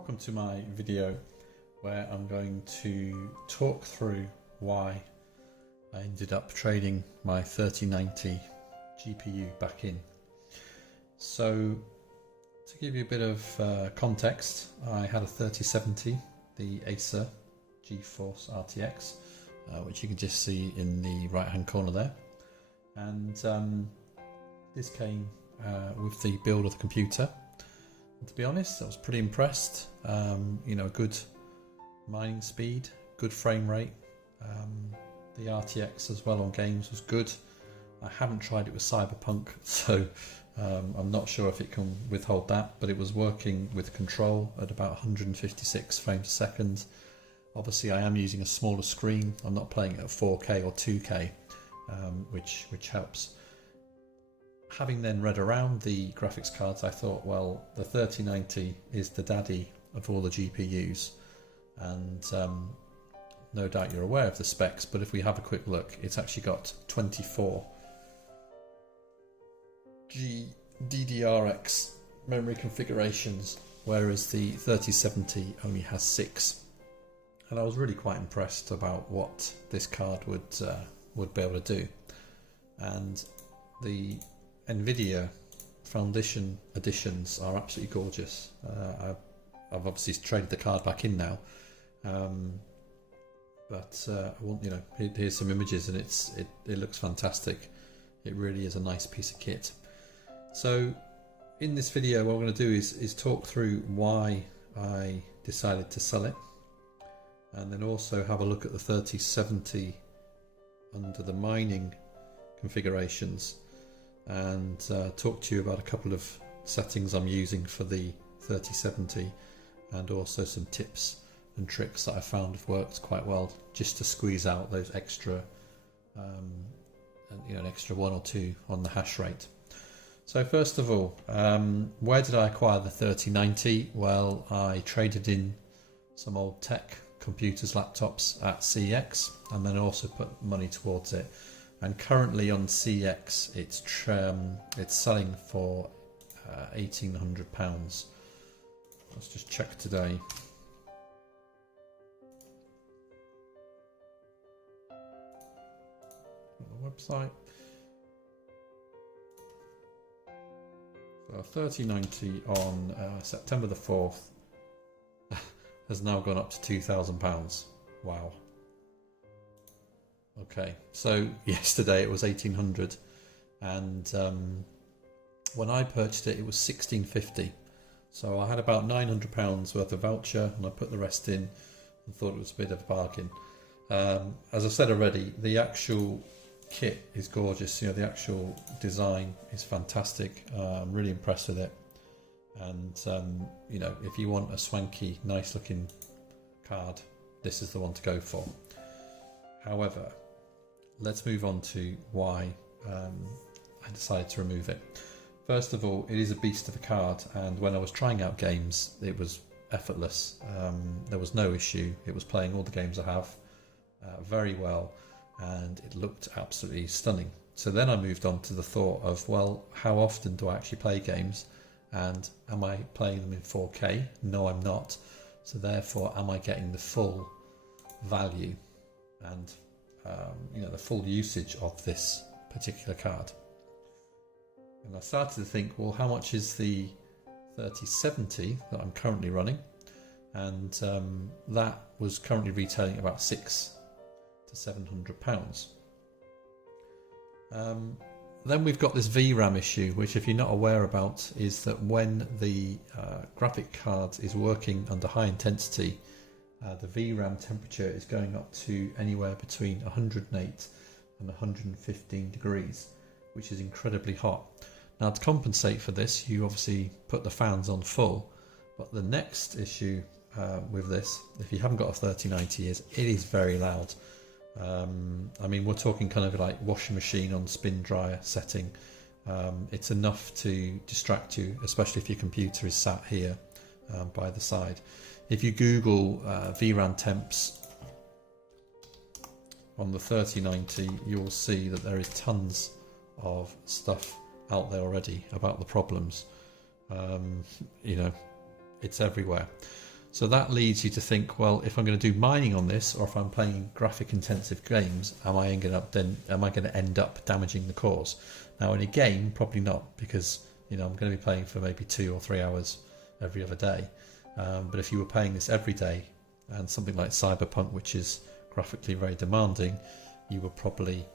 Welcome to my video where I'm going to talk through why I ended up trading my 3090 GPU back in. So to give you a bit of context, I had a 3070, the Acer GeForce RTX, which you can just see in the right hand corner there, and this came with the build of the computer. And to be honest, I was pretty impressed. Good mining speed, good frame rate. The RTX as well on games was good. I haven't tried it with Cyberpunk, so I'm not sure if it can withhold that, but it was working with control at about 156 frames a second. Obviously I am using a smaller screen, I'm not playing it at 4K or 2K, which helps. Having then read around the graphics cards, I thought, well, the 3090 is the daddy of all the GPUs, and no doubt you're aware of the specs, but if we have a quick look, it's actually got 24 DDRX memory configurations, whereas the 3070 only has 6. And I was really quite impressed about what this card would be able to do. And the NVIDIA Foundation editions are absolutely gorgeous. I've obviously traded the card back in now, but I want, here's some images, and it looks fantastic. It really is a nice piece of kit. So in this video, what I'm going to do is talk through why I decided to sell it, and then also have a look at the 3070 under the mining configurations, and talk to you about a couple of settings I'm using for the 3070, and also some tips and tricks that I found have worked quite well just to squeeze out those extra, an extra 1 or 2 on the hash rate. So first of all, where did I acquire the 3090? Well, I traded in some old tech computers, laptops at CX, and then also put money towards it. And currently on CX, it's selling for £1,800. Let's just check today. On the website. So 3090 on September the 4th has now gone up to £2,000. Wow. Okay, so yesterday it was 1,800, and when I purchased it, it was 1,650. So I had about £900 worth of voucher, and I put the rest in and thought it was a bit of a bargain. As I said already, the actual kit is gorgeous. The actual design is fantastic. I'm really impressed with it. And if you want a swanky, nice looking card, this is the one to go for. However, let's move on to why I decided to remove it. First of all, it is a beast of a card, and when I was trying out games, it was effortless. There was no issue. It was playing all the games I have very well, and it looked absolutely stunning. So then I moved on to the thought of, well, how often do I actually play games, and am I playing them in 4K? No, I'm not. So therefore, am I getting the full value and the full usage of this particular card? And I started to think, well, how much is the 3070 that I'm currently running? And that was currently retailing at about £600 to £700. Then we've got this VRAM issue, which, if you're not aware about, is that when the graphic card is working under high intensity, the VRAM temperature is going up to anywhere between 108 and 115 degrees, which is incredibly hot. Now, to compensate for this, you obviously put the fans on full, but the next issue with this, if you haven't got a 3090, is it is very loud. We're talking kind of like washing machine on spin dryer setting. It's enough to distract you, especially if your computer is sat here by the side. If you Google VRAM temps on the 3090, you'll see that there is tons of stuff out there already about the problems. It's everywhere. So that leads you to think, well, if I'm going to do mining on this, or if I'm playing graphic intensive games, am I going to end up damaging the cores? Now in a game, probably not, because I'm going to be playing for maybe 2 or 3 hours every other day. But if you were playing this every day, and something like Cyberpunk, which is graphically very demanding, you would probably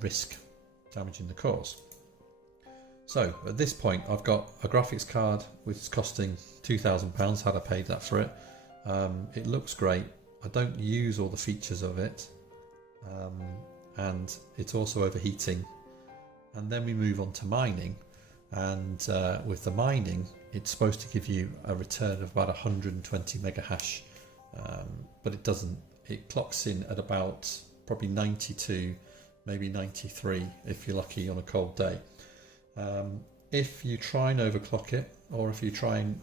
risk damaging the cores. So at this point, I've got a graphics card which is costing £2,000. Had I paid that for it? It looks great. I don't use all the features of it, and it's also overheating. And then we move on to mining, and with the mining, it's supposed to give you a return of about 120 mega hash, but it doesn't. It clocks in at about probably 92, maybe 93 if you're lucky on a cold day. If you try and overclock it, or if you try and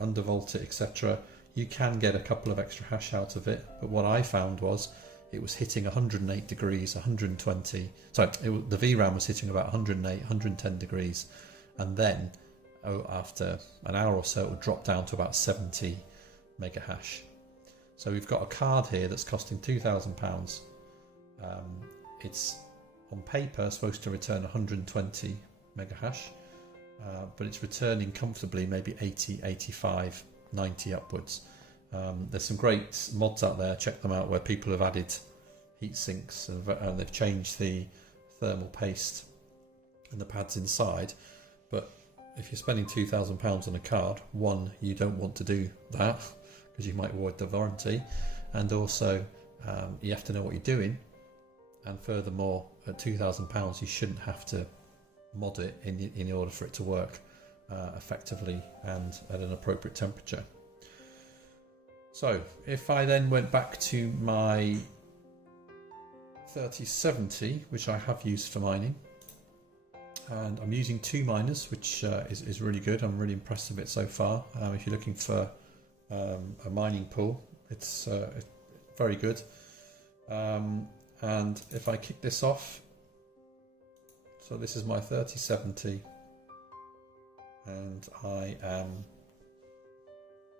undervolt it, etc., you can get a couple of extra hash out of it. But what I found was it was hitting 108 degrees, 120. Sorry, the VRAM was hitting about 108, 110 degrees, and then after an hour or so, it would drop down to about 70 mega hash. So we've got a card here that's costing £2,000. It's on paper supposed to return 120 mega hash, but it's returning comfortably maybe 80, 85, 90 upwards. There's some great mods out there, check them out, where people have added heat sinks and they've changed the thermal paste and the pads inside. But if you're spending £2,000 on a card, one, you don't want to do that because you might avoid the warranty, and also you have to know what you're doing. And furthermore, at £2,000, you shouldn't have to mod it in order for it to work effectively and at an appropriate temperature. So if I then went back to my 3070, which I have used for mining, and I'm using 2 miners, which is really good. I'm really impressed with it so far. If you're looking for a mining pool, it's very good. And if I kick this off, so this is my 3070, and I am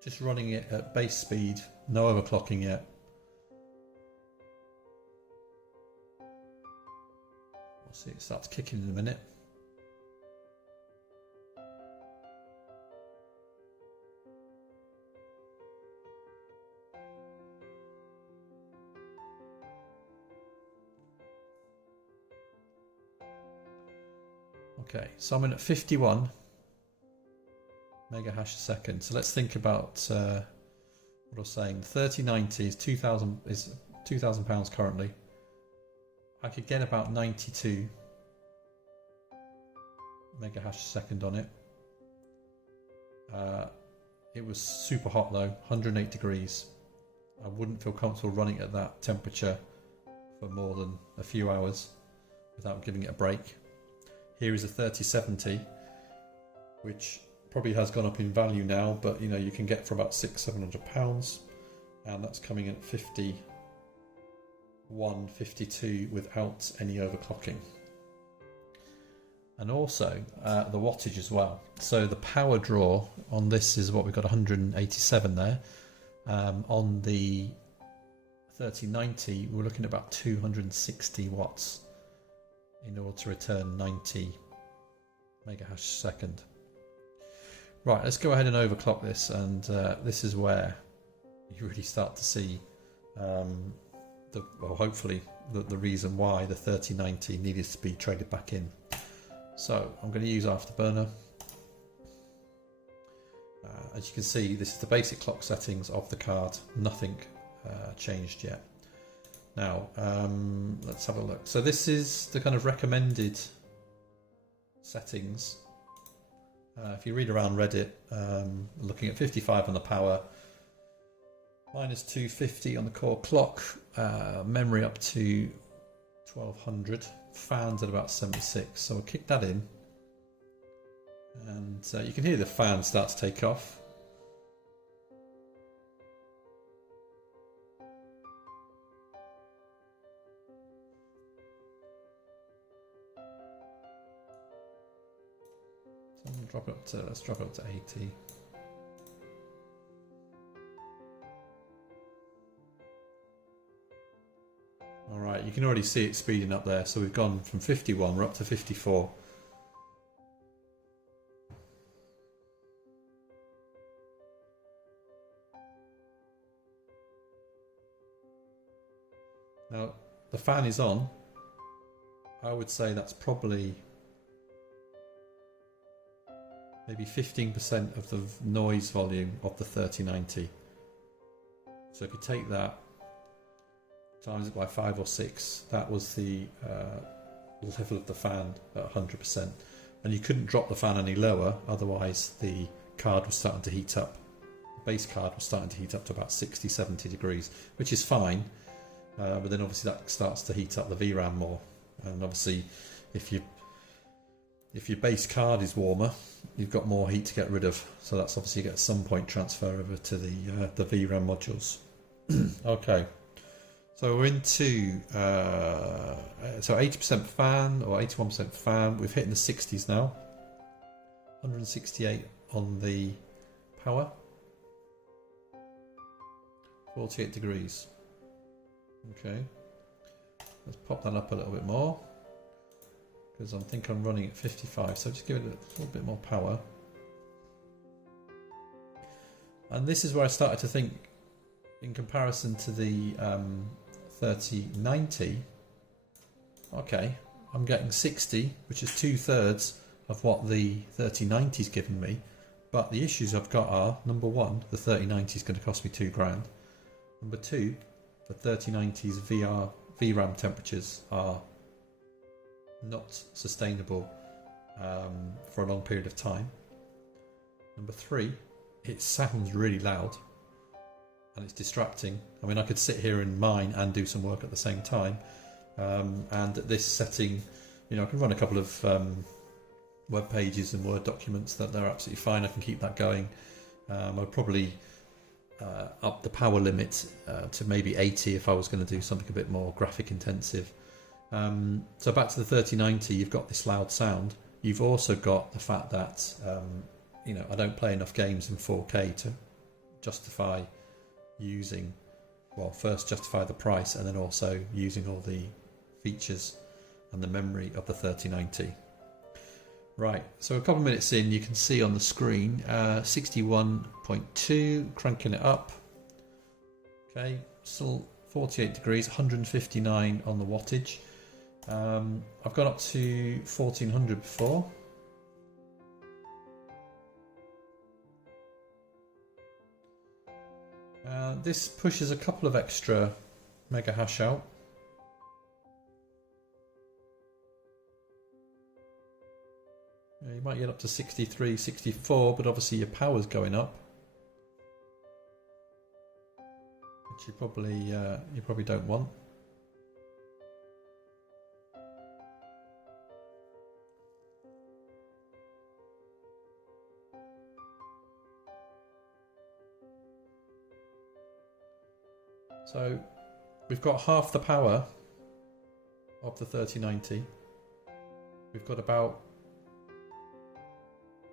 just running it at base speed, no overclocking yet. We'll see, it starts kicking in a minute. Okay, so I'm in at 51 mega hash a second. So let's think about what I was saying. The 3090 is £2,000 currently. I could get about 92 mega hash a second on it. It was super hot though, 108 degrees. I wouldn't feel comfortable running at that temperature for more than a few hours without giving it a break. Here is a 3070, which probably has gone up in value now, but you can get for about £600-700, and that's coming in at 51, 52 without any overclocking. And also the wattage as well. So the power draw on this is what we've got, 187 there. On the 3090, we're looking at about 260 watts in order to return 90 mega hash a second. Right, let's go ahead and overclock this, and this is where you really start to see hopefully the reason why the 3090 needed to be traded back in. So I'm going to use Afterburner. As you can see, this is the basic clock settings of the card, nothing changed yet. Now, let's have a look. So this is the kind of recommended settings. If you read around Reddit, looking at 55 on the power, minus 250 on the core clock, memory up to 1200, fans at about 76. So we'll kick that in. And you can hear the fan start to take off. So I'm going to drop it up to, let's drop it up to 80. Right, you can already see it speeding up there. So we've gone from 51, we're up to 54. Now, the fan is on. I would say that's probably maybe 15% of the noise volume of the 3090. So if you take that, times it by 5 or 6, that was the level of the fan at 100%. And you couldn't drop the fan any lower, otherwise the card was starting to heat up. The base card was starting to heat up to about 60, 70 degrees, which is fine. But then obviously that starts to heat up the VRAM more. And obviously if your base card is warmer, you've got more heat to get rid of. So that's obviously at some point transfer over to the VRAM modules. Okay. So we're into so 80% fan or 81% fan. We've hit in the 60s now. 168 on the power. 48 degrees. Okay. Let's pop that up a little bit more, because I think I'm running at 55. So just give it a little bit more power. And this is where I started to think, in comparison to the 3090, okay, I'm getting 60, which is 2/3 of what the 3090's given me. But the issues I've got are, number one, the 3090 is going to cost me £2,000. Number two, the 3090's VRAM temperatures are not sustainable for a long period of time. Number three, it sounds really loud and it's distracting. I mean, I could sit here in mine and do some work at the same time, and at this setting, you know, I can run a couple of web pages and Word documents that they're absolutely fine. I can keep that going. I'd probably up the power limit to maybe 80 if I was going to do something a bit more graphic intensive. So back to the 3090, you've got this loud sound. You've also got the fact that you know, I don't play enough games in 4K to justify using, well, first justify the price and then also using all the features and the memory of the 3090. Right, so a couple of minutes in, you can see on the screen 61.2, cranking it up. Okay, still 48 degrees, 159 on the wattage. I've gone up to 1400 before. This pushes a couple of extra mega hash out. You might get up to 63, 64, but obviously your power's going up, which you probably don't want. So we've got half the power of the 3090. We've got about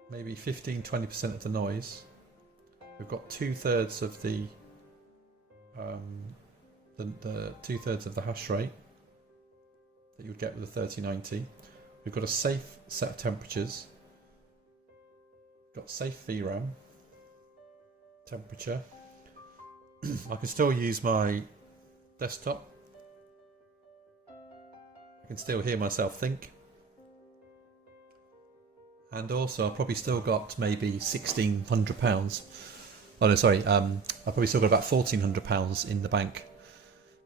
maybe 15-20% of the noise. We've got 2/3 of the 2/3 of the hash rate that you would get with the 3090. We've got a safe set of temperatures. We've got safe VRAM temperature. I can still use my desktop. I can still hear myself think. And also I've probably still got maybe £1,600. Oh no, sorry, I've probably still got about £1,400 in the bank,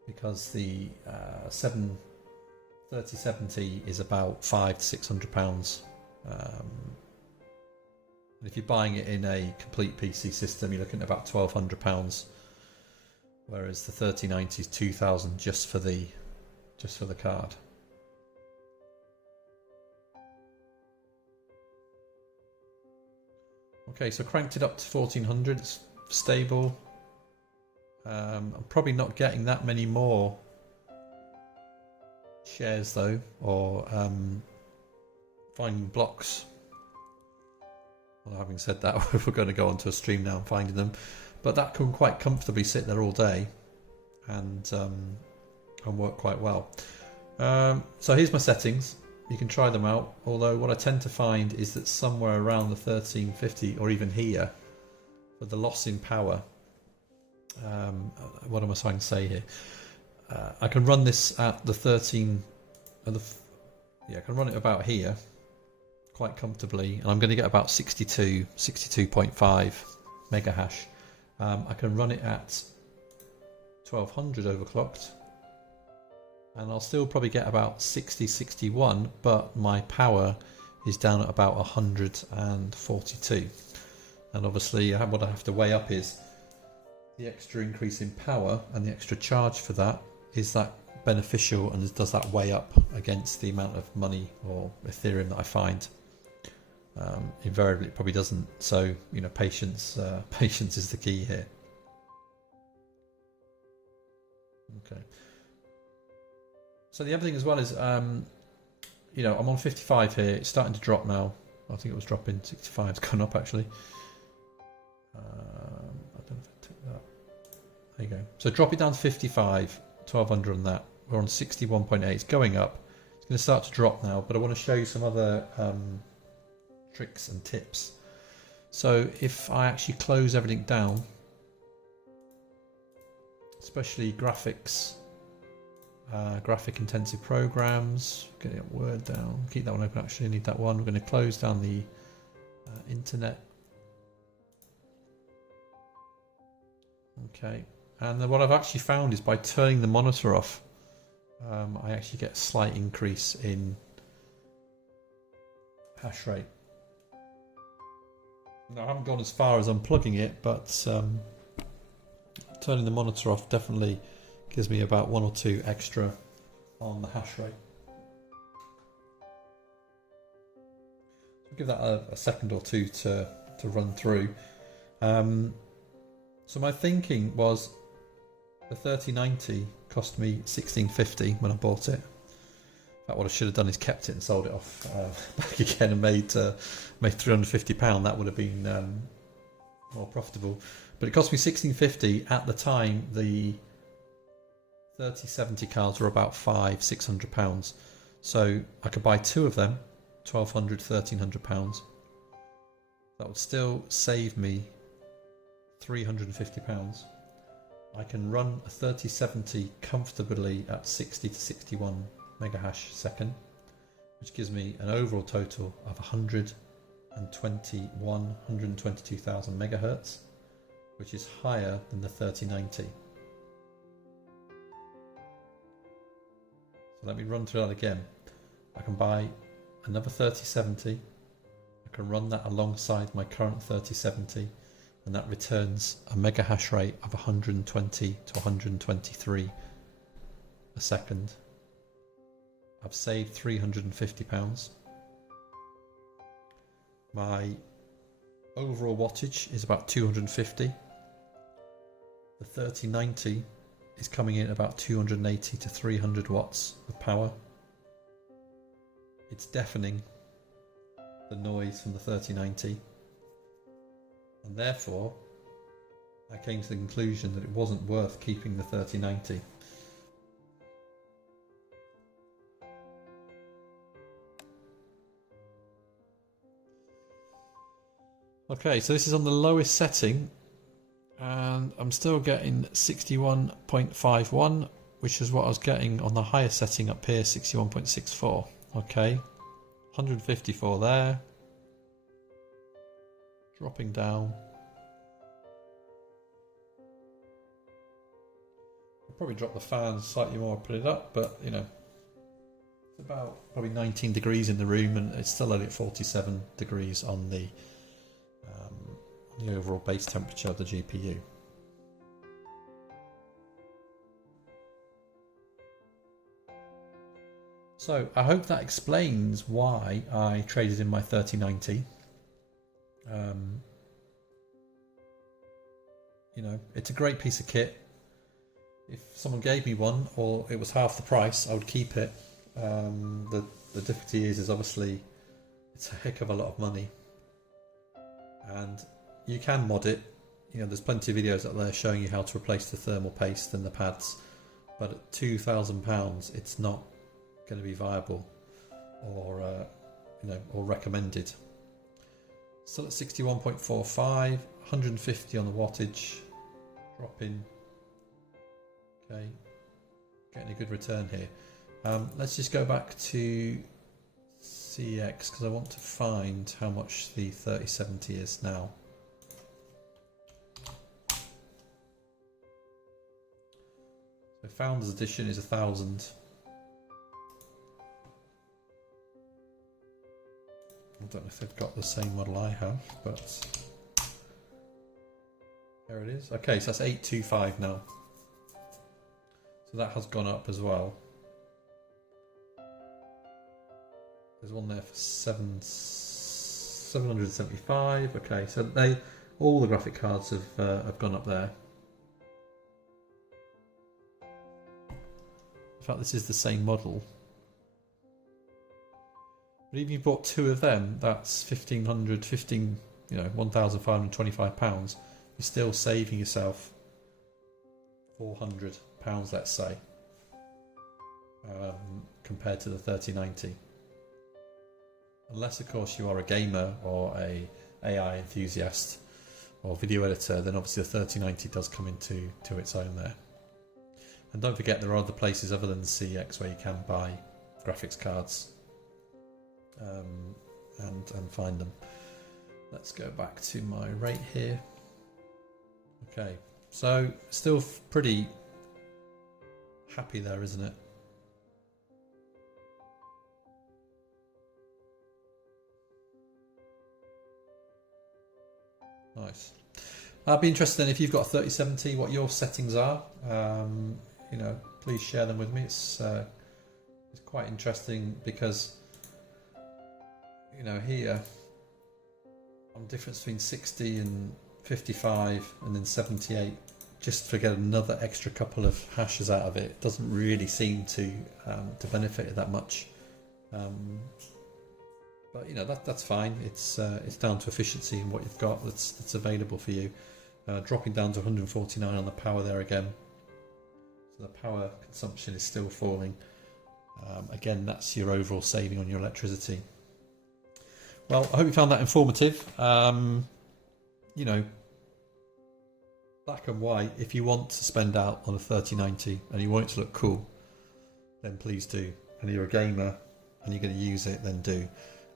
because the 3070 is about £500 to £600. And if you're buying it in a complete PC system, you're looking at about £1,200, whereas the 3090 is £2,000 just for the card. Okay, so cranked it up to 1400, it's stable. I'm probably not getting that many more shares though, or finding blocks. Well, having said that, if we're going to go onto a stream now and finding them, but that can quite comfortably sit there all day and and work quite well. So here's my settings. You can try them out, although what I tend to find is that somewhere around the 1350 or even here, for the loss in power, what am I trying to say here? I can run this at the 13, I can run it about here quite comfortably, and I'm going to get about 62.5 mega hash. I can run it at 1200 overclocked, and I'll still probably get about 61, but my power is down at about 142. And obviously what I have to weigh up is the extra increase in power and the extra charge for that. Is that beneficial, and does that weigh up against the amount of money or Ethereum that I find? Invariably it probably doesn't. So, you know, patience is the key here. Okay. So the other thing as well is, you know, I'm on 55 here. It's starting to drop now. I think it was dropping. 65. It's gone up actually. I don't know if I took that. There you go. So drop it down to 55. 1200 on that. We're on 61.8. It's going up. It's going to start to drop now. But I want to show you some other tricks and tips. So if I actually close everything down, especially graphics. Graphic intensive programs, getting that word down, keep that one open, actually need that one. We're going to close down the internet. Okay, and then what I've actually found is by turning the monitor off, I actually get a slight increase in hash rate. Now I haven't gone as far as unplugging it, but turning the monitor off definitely gives me about 1 or 2 extra on the hash rate. I'll give that a second or two to run through. So my thinking was the 3090 cost me 1650 when I bought it. In fact, what I should have done is kept it and sold it off back again and made £350. That would have been more profitable. But it cost me 1650 at the time. The 3070 cards were about £600. So I could buy 2 of them, £1,200, £1,300. That would still save me £350. I can run a 3070 comfortably at 60 to 61 mega hash second, which gives me an overall total of 122,000 megahertz, which is higher than the 3090. So let me run through that again. I can buy another 3070. I can run that alongside my current 3070, and that returns a mega hash rate of 120 to 123 a second. I've saved £350. My overall wattage is about 250. The 3090 is coming in at about 280 to 300 watts of power. It's deafening, the noise from the 3090, and therefore I came to the conclusion that it wasn't worth keeping the 3090. Okay, so this is on the lowest setting, and I'm still getting 61.51, which is what I was getting on the highest setting up here, 61.64. Okay, 154 there, dropping down. I'll probably drop the fan slightly more, put it up, but you know, it's about probably 19 degrees in the room, and it's still only at 47 degrees on the overall base temperature of the GPU. So I hope that explains why I traded in my 3090. You know, it's a great piece of kit. If someone gave me one, or it was half the price, I would keep it. The difficulty is obviously it's a heck of a lot of money, and you can mod it. You know, there's plenty of videos out there showing you how to replace the thermal paste and the pads, but at £2,000 it's not going to be viable or or recommended. Still at 61.45, 150 on the wattage, dropping. Okay, getting a good return here. Let's just go back to CX because I want to find how much the 3070 is now. So Founders Edition is 1,000. I don't know if they've got the same model I have, but there it is. Okay, so that's 825 now. So that has gone up as well. There's one there for 775. Okay, so all the graphic cards have gone up there. In fact, this is the same model. But even if you bought two of them, that's £1,525. You're still saving yourself £400, let's say, compared to the 3090. Unless, of course, you are a gamer or a AI enthusiast or video editor, then obviously the 3090 does come into its own there. And don't forget, there are other places other than CX where you can buy graphics cards and find them. Let's go back to my rate here. Okay, so still pretty happy there, isn't it? Nice. I'd be interested in if you've got a 3070, what your settings are. Please share them with me. It's quite interesting because here on difference between 60 and 55 and then 78, just to get another extra couple of hashes out of it doesn't really seem to benefit it that much. But that's fine. It's down to efficiency and what you've got that's available for you. Dropping down to 149 on the power there again. So the power consumption is still falling. Again, that's your overall saving on your electricity. Well, I hope you found that informative. Black and white, if you want to spend out on a 3090 and you want it to look cool, then please do. And you're a gamer and you're going to use it, then do.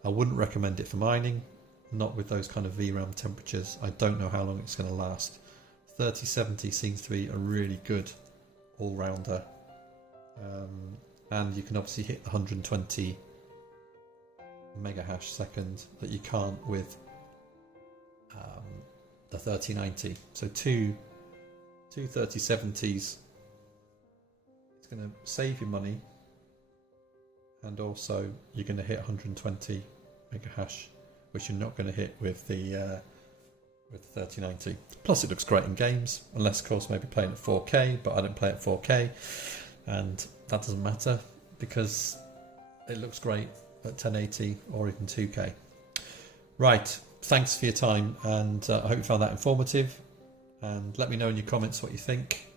I wouldn't recommend it for mining, not with those kind of VRAM temperatures. I don't know how long it's going to last. 3070 seems to be a really good all-rounder. And you can obviously hit the 120 mega hash second that you can't with the 3090. So two 3070s, it's going to save you money, and also you're going to hit 120 mega hash, which you're not going to hit with the 3090. Plus it looks great in games, unless of course maybe playing at 4K, but I don't play at 4K, and that doesn't matter because it looks great at 1080 or even 2K. Right, thanks for your time, and I hope you found that informative, and let me know in your comments what you think.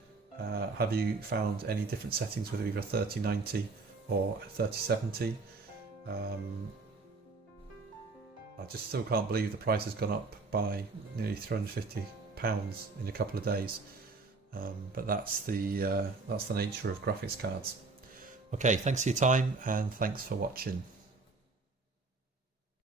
Have you found any different settings with either a 3090 or a 3070? I just still can't believe the price has gone up by nearly £350 in a couple of days, but that's the nature of graphics cards. Okay, thanks for your time and thanks for watching.